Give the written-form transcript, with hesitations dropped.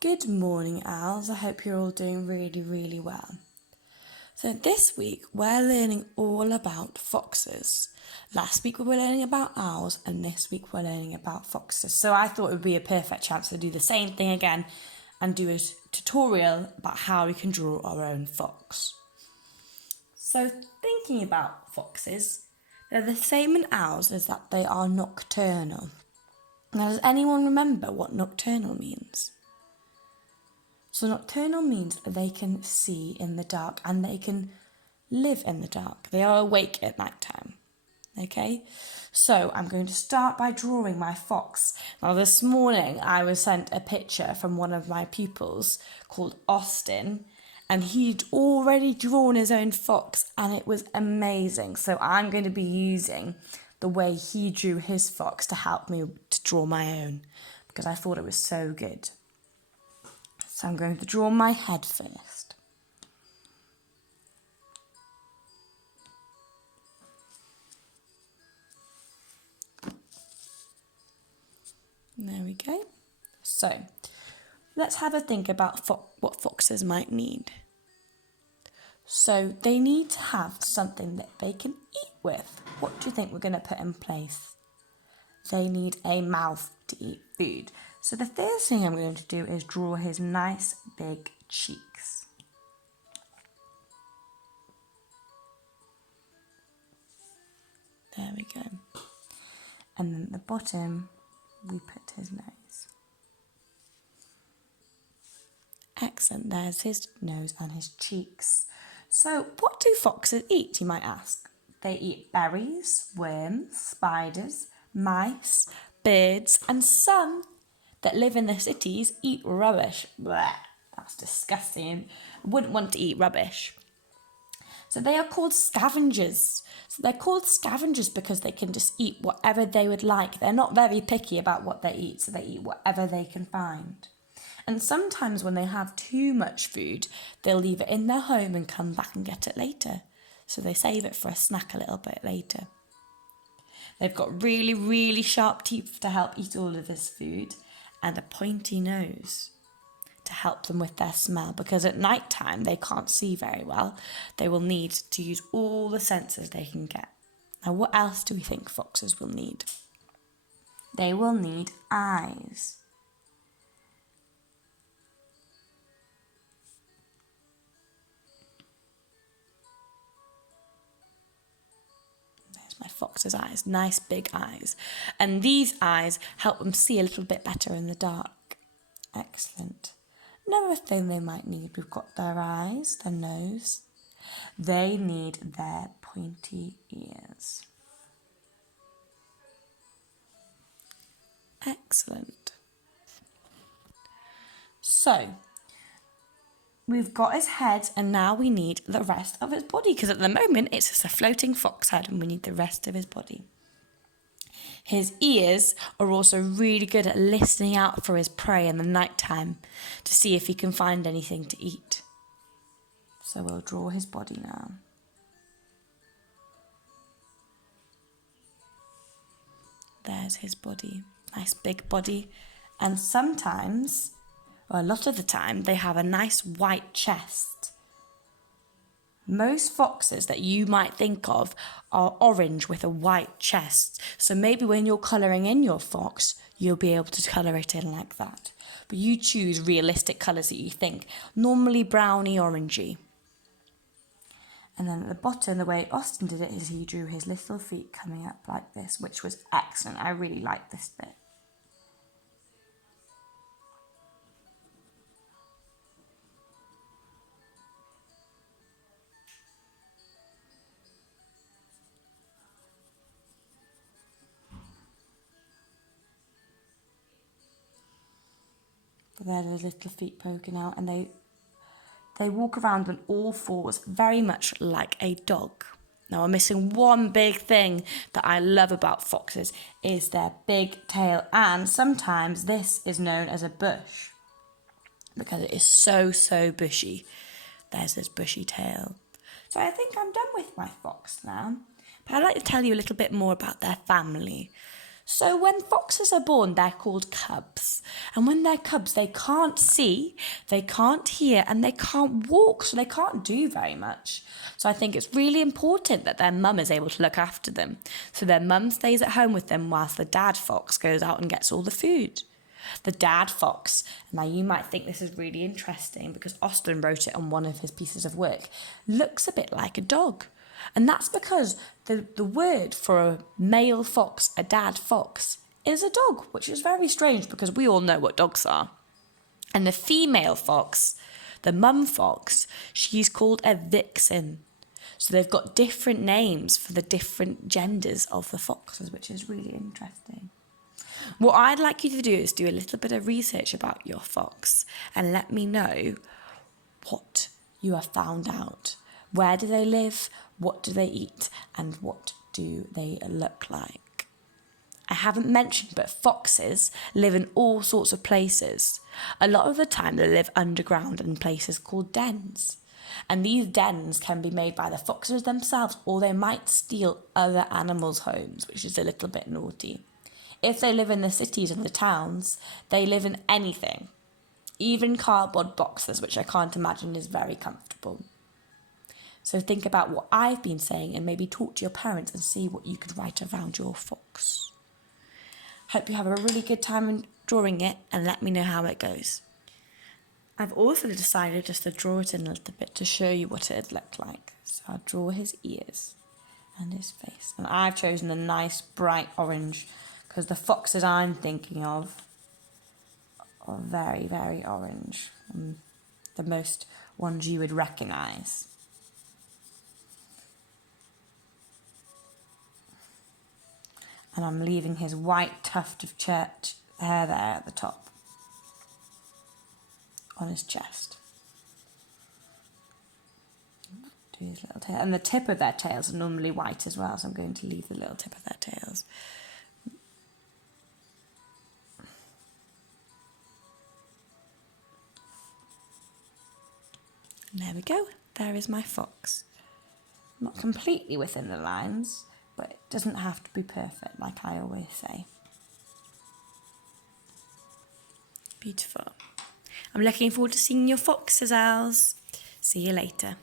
Good morning, owls. I hope you're all doing really, really well. So this week we're learning all about foxes. Last week we were learning about owls and this week we're learning about foxes. So I thought it would be a perfect chance to do the same thing again and do a tutorial about how we can draw our own fox. So thinking about foxes, they're the same in owls as that they are nocturnal. Now, does anyone remember what nocturnal means? So nocturnal means they can see in the dark and they can live in the dark. They are awake at night time. Okay, so I'm going to start by drawing my fox. Now this morning I was sent a picture from one of my pupils called Austin, and he'd already drawn his own fox and it was amazing. So I'm going to be using the way he drew his fox to help me to draw my own because I thought it was so good. So I'm going to draw my head first. There we go. So let's have a think about what foxes might need. So they need to have something that they can eat with. What do you think we're going to put in place? They need a mouth to eat food. So the first thing I'm going to do is draw his nice big cheeks. There we go. And then at the bottom, we put his nose. Excellent, there's his nose and his cheeks. So what do foxes eat, you might ask? They eat berries, worms, spiders, mice, birds, and some that live in the cities eat rubbish. Blech, that's disgusting. I wouldn't want to eat rubbish. So they are called scavengers. So they're called scavengers because they can just eat whatever they would like. They're not very picky about what they eat, so they eat whatever they can find. And sometimes when they have too much food, they'll leave it in their home and come back and get it later. So they save it for a snack a little bit later. They've got really, really sharp teeth to help eat all of this food and a pointy nose to help them with their smell, because at night time they can't see very well. They will need to use all the senses they can get. Now, what else do we think foxes will need? They will need eyes. There's my fox's eyes, nice big eyes. And these eyes help them see a little bit better in the dark. Excellent. Another thing they might need, we've got their eyes, their nose. They need their pointy ears. Excellent. So, we've got his head and now we need the rest of his body, because at the moment it's just a floating fox head and we need the rest of his body. His ears are also really good at listening out for his prey in the night time to see if he can find anything to eat. So we'll draw his body now. There's his body, nice big body. And sometimes, or a lot of the time, they have a nice white chest. Most foxes that you might think of are orange with a white chest. So maybe when you're colouring in your fox, you'll be able to colour it in like that. But you choose realistic colours that you think, normally browny, orangey. And then at the bottom, the way Austin did it is he drew his little feet coming up like this, which was excellent. I really liked this bit. There, the little feet poking out, and they walk around on all fours, very much like a dog. Now, I'm missing one big thing that I love about foxes is their big tail, and sometimes this is known as a bush because it is so, so bushy. There's this bushy tail. So I think I'm done with my fox now. But I'd like to tell you a little bit more about their family. So when foxes are born, they're called cubs. And when they're cubs, they can't see, they can't hear, and they can't walk, so they can't do very much. So I think it's really important that their mum is able to look after them. So their mum stays at home with them whilst the dad fox goes out and gets all the food. The dad fox, now you might think this is really interesting because Austen wrote it on one of his pieces of work, looks a bit like a dog. And that's because the word for a male fox, a dad fox, is a dog, which is very strange because we all know what dogs are. And the female fox, the mum fox, she's called a vixen. So they've got different names for the different genders of the foxes, which is really interesting. What I'd like you to do is do a little bit of research about your fox and let me know what you have found out. Where do they live? What do they eat? And what do they look like? I haven't mentioned, but foxes live in all sorts of places. A lot of the time they live underground in places called dens. And these dens can be made by the foxes themselves, or they might steal other animals' homes, which is a little bit naughty. If they live in the cities and the towns, they live in anything, even cardboard boxes, which I can't imagine is very comfortable. So think about what I've been saying and maybe talk to your parents and see what you could write around your fox. Hope you have a really good time drawing it and let me know how it goes. I've also decided just to draw it in a little bit to show you what it'd look like. So I'll draw his ears and his face. And I've chosen a nice bright orange because the foxes I'm thinking of are very, very orange. The most ones you would recognise. And I'm leaving his white tuft of hair there at the top, on his chest. Do his little tail. And the tip of their tails are normally white as well, so I'm going to leave the little tip of their tails. And there we go. There is my fox. Not completely within the lines, but it doesn't have to be perfect, like I always say. Beautiful. I'm looking forward to seeing your foxes, Owls. See you later.